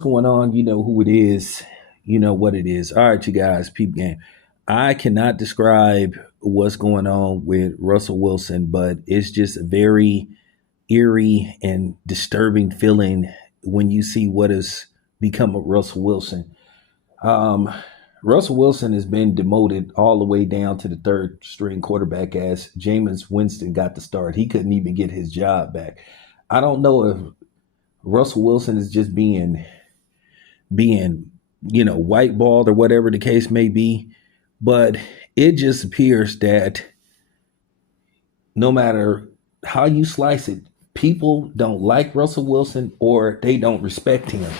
going on? You know who it is. You know what it is. All right, you guys, peep game. I cannot describe what's going on with Russell Wilson, but it's just a very eerie and disturbing feeling when you see what has become of Russell Wilson. Um, Russell Wilson has been demoted all the way down to the third string quarterback as Jameis Winston got the start. He couldn't even get his job back. I don't know if Russell Wilson is just being whiteballed or whatever the case may be, but it just appears that no matter how you slice it, people don't like Russell Wilson or they don't respect him.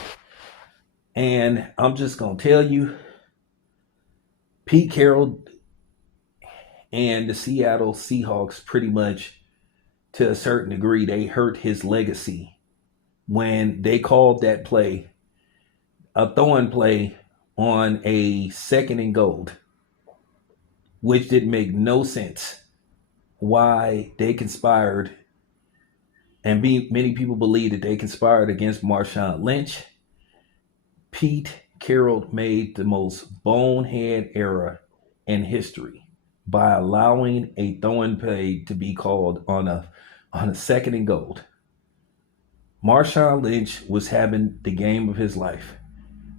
And I'm just going to tell you, Pete Carroll and the Seattle Seahawks, pretty much to a certain degree, they hurt his legacy when they called that play a throwing play on a second and goal, which didn't make no sense. Why they conspired, and many people believe that they conspired against Marshawn Lynch. Pete Carroll made the most bonehead error in history by allowing a throwing play to be called on a second and goal. Marshawn Lynch was having the game of his life.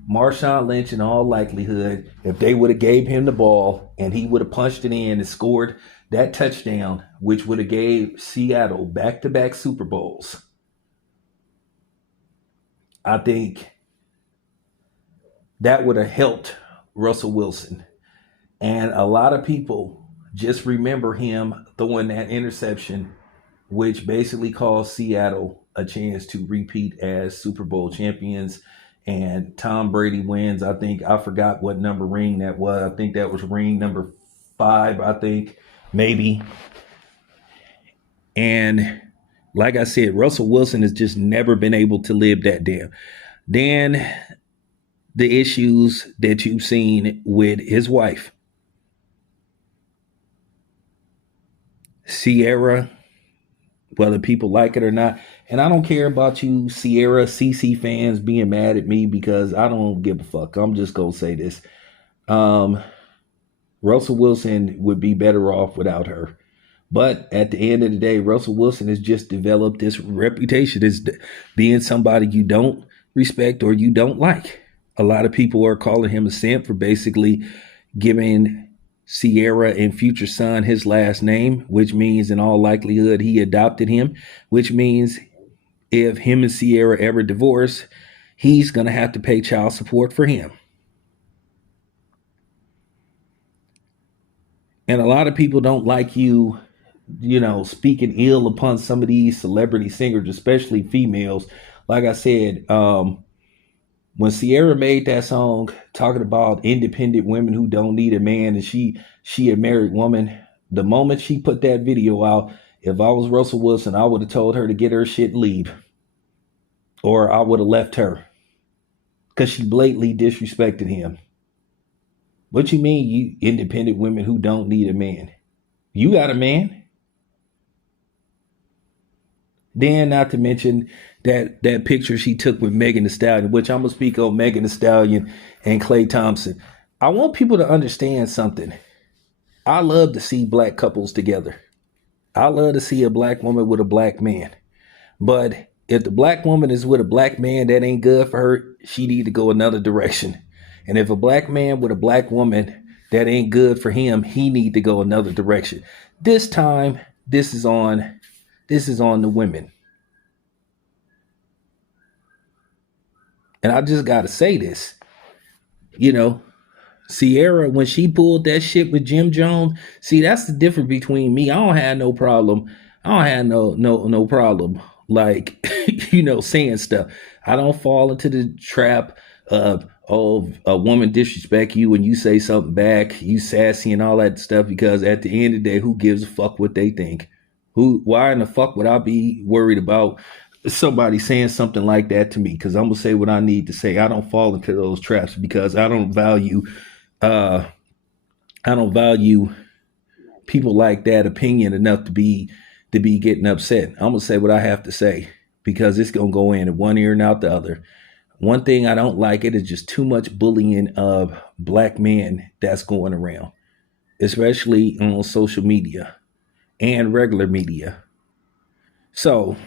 Marshawn Lynch, in all likelihood, if they would have gave him the ball and he would have punched it in and scored that touchdown, which would have gave Seattle back-to-back Super Bowls, I think that would have helped Russell Wilson. And a lot of people just remember him throwing that interception, which basically caused Seattle a chance to repeat as Super Bowl champions. And Tom Brady wins. I forgot what number ring that was. I think that was ring number 5, I think, maybe. And like I said, Russell Wilson has just never been able to live that down. Then the issues that you've seen with his wife, Sierra, whether people like it or not. And I don't care about you Sierra CC fans being mad at me because I don't give a fuck. I'm just going to say this. Russell Wilson would be better off without her. But at the end of the day, Russell Wilson has just developed this reputation as being somebody you don't respect or you don't like. A lot of people are calling him a simp for basically giving Sierra and future son his last name, which means in all likelihood he adopted him, which means if him and Sierra ever divorce, he's going to have to pay child support for him. And a lot of people don't like you, speaking ill upon some of these celebrity singers, especially females. Like I said, when Sierra made that song talking about independent women who don't need a man, and she a married woman, the moment she put that video out, if I was Russell Wilson, I would have told her to get her shit and leave. Or I would have left her. Because she blatantly disrespected him. What you mean, you independent women who don't need a man? You got a man. Then not to mention that picture she took with Megan Thee Stallion, which I'm going to speak on Megan Thee Stallion and Klay Thompson. I want people to understand something. I love to see black couples together. I love to see a black woman with a black man. But if the black woman is with a black man that ain't good for her, she need to go another direction. And if a black man with a black woman that ain't good for him, he need to go another direction. This time, this is on the women. And I just got to say this, Sierra, when she pulled that shit with Jim Jones, see, that's the difference between me. I don't have no problem. I don't have no problem, like, saying stuff. I don't fall into the trap of, a woman disrespect you when you say something back, you sassy and all that stuff, because at the end of the day, who gives a fuck what they think? Why in the fuck would I be worried about somebody saying something like that to me? Because I'm gonna say what I need to say. I don't fall into those traps because I don't value people like that opinion enough to be getting upset. I'm gonna say what I have to say because it's gonna go in one ear and out the other. One thing I don't like, it is just too much bullying of black men that's going around, especially on social media and regular media. So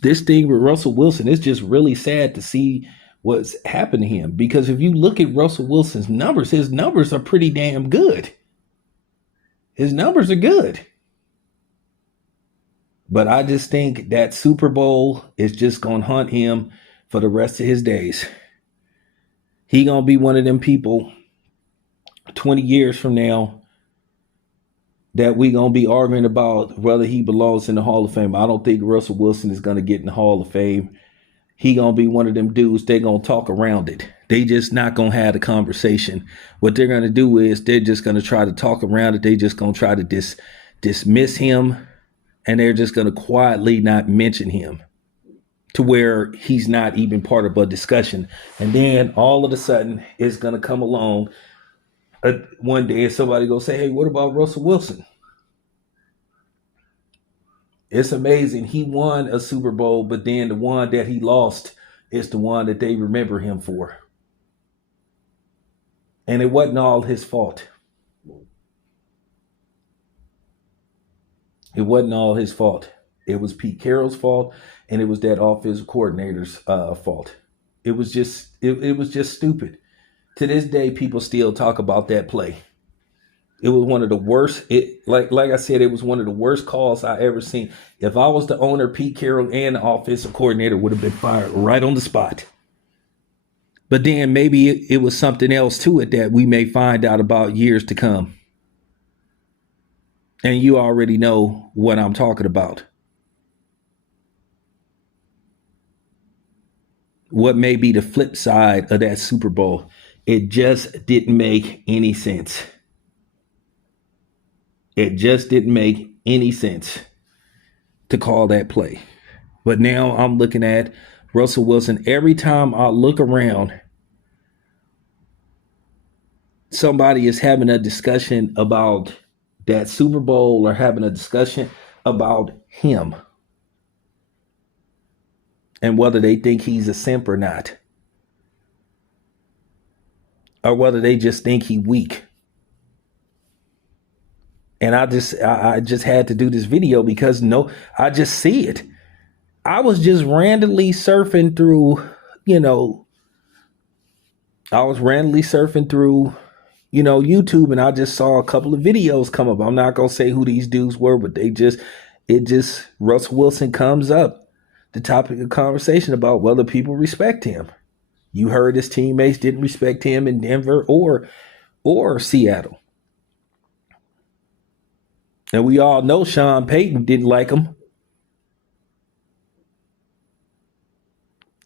this thing with Russell Wilson, it's just really sad to see what's happened to him. Because if you look at Russell Wilson's numbers, his numbers are pretty damn good. His numbers are good. But I just think that Super Bowl is just going to haunt him for the rest of his days. He going to be one of them people 20 years from now that we going to be arguing about whether he belongs in the Hall of Fame. I don't think Russell Wilson is going to get in the Hall of Fame. He going to be one of them dudes, they going to talk around it. They just not going to have the conversation. What they're going to do is they're just going to try to talk around it. They just going to try to dismiss him, and they're just going to quietly not mention him to where he's not even part of a discussion. And then all of a sudden it's going to come along one day and somebody go say, hey, what about Russell Wilson? It's amazing. He won a Super Bowl, but then the one that he lost is the one that they remember him for. And it wasn't all his fault. It wasn't all his fault. It was Pete Carroll's fault, and it was that offensive coordinator's fault. It was just stupid. To this day, people still talk about that play. It was one of the worst. Like I said, it was one of the worst calls I ever seen. If I was the owner, Pete Carroll and the offensive coordinator would have been fired right on the spot. But then maybe it was something else to it that we may find out about years to come. And you already know what I'm talking about. What may be the flip side of that Super Bowl? It just didn't make any sense. It just didn't make any sense to call that play. But now I'm looking at Russell Wilson. Every time I look around, somebody is having a discussion about that Super Bowl or having a discussion about him and whether they think he's a simp or not, or whether they just think he's weak. And I just had to do this video because I just see it. I was just randomly surfing through, YouTube, and I just saw a couple of videos come up. I'm not going to say who these dudes were, but Russell Wilson comes up, the topic of conversation about whether people respect him. You heard his teammates didn't respect him in Denver or Seattle. And we all know Sean Payton didn't like him.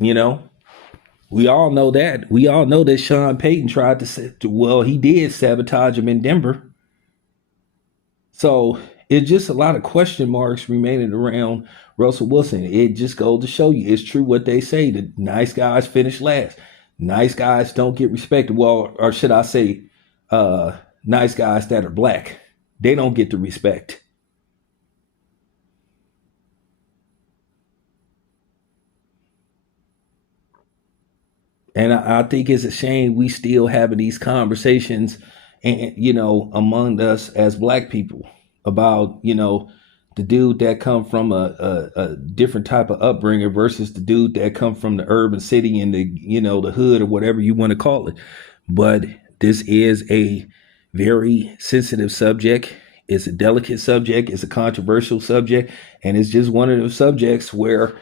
We all know that. We all know that Sean Payton tried he did sabotage him in Denver. So it's just a lot of question marks remaining around Russell Wilson. It just goes to show you it's true what they say. The nice guys finish last. Nice guys don't get respected. Well, or should I say, nice guys that are black, they don't get the respect. And I think it's a shame we still having these conversations, and among us as black people about the dude that come from a different type of upbringing versus the dude that come from the urban city and the hood or whatever you want to call it. But this is a very sensitive subject. It's a delicate subject. It's a controversial subject, and it's just one of those subjects where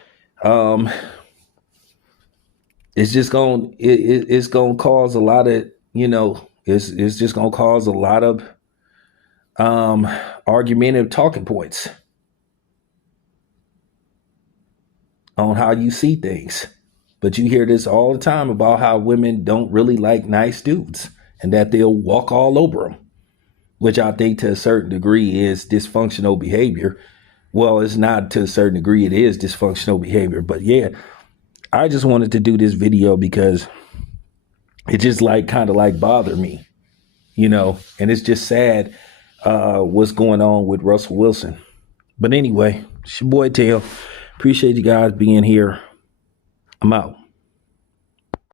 it's just it's going to cause a lot of, it's just going to cause a lot of argumentative talking points on how you see things. But you hear this all the time about how women don't really like nice dudes and that they'll walk all over them, which I think to a certain degree is dysfunctional behavior. Well, it's not to a certain degree. It is dysfunctional behavior. But yeah, I just wanted to do this video because it just kind of bothered me, and it's just sad what's going on with Russell Wilson. But anyway, it's your boy Tail. Appreciate you guys being here. I'm out.